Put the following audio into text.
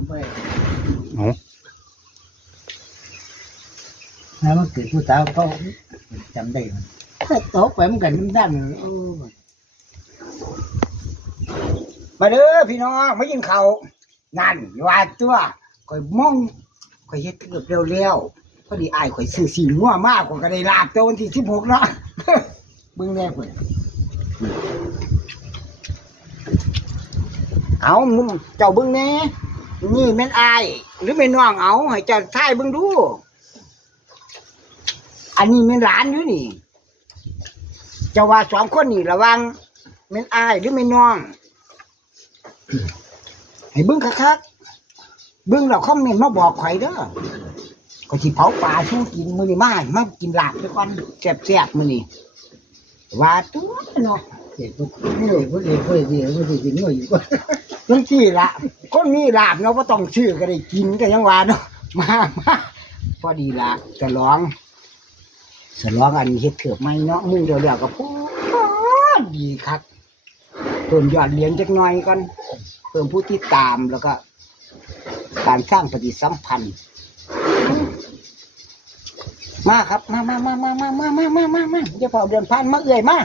ำไปเอาแล้วมันเกิดผู้สาวเขาจำได้ถ้าตกไปมันกันน้ำดันมาเด้อพี่น้องไม่ยินเขานั่นว่าตัวข่อยมองข่อยเฮ็ดเกือบเร็วๆพอดีอ้ายข่อยซื้อสีงัวมากกว่าก็ได้ลาบตัววันที่16เนาะเบิ่งแน่เพิ่นเอามึงเจ้าเบิ่งแน่นี่แม่นอ้ายหรือแม่น้องเอาให้เจ้าทายเบิ่งดูอันนี้แม่นหลานอยู่นี่เจ้าว่า2คนนี่ระวังแม่นอ้ายหรือแม่น้องให้เบิ่งคักๆเบิ่งแล้วคอมเมนต์มาบอกข่อยเด้อก็สิเผาปลาสู้กินมื้อนี้มากินลาบไปก่อนแซ่บๆมื้อนี้ว่าตัวเนาะเฮ็ดบ่สิกินมื้ออยู่จังซี่ล่ะคนมีลาบเนาะบ่ต้องซื้อก็ได้กินก็ยังว่าเนาะมาพอดีล่ะฉลองอันเฮ็ดเถือกใหม่เนาะมึงเดี๋ยวๆก็พูดดีคักต้นยอดเหรียญจักหน่อยก่อนเพิ่มผู้ติดตามแล้วก็การสร้างปฏิสัมพันธ์มาครับมาอย่าเผาเดินผ่านมาเอื่อยมา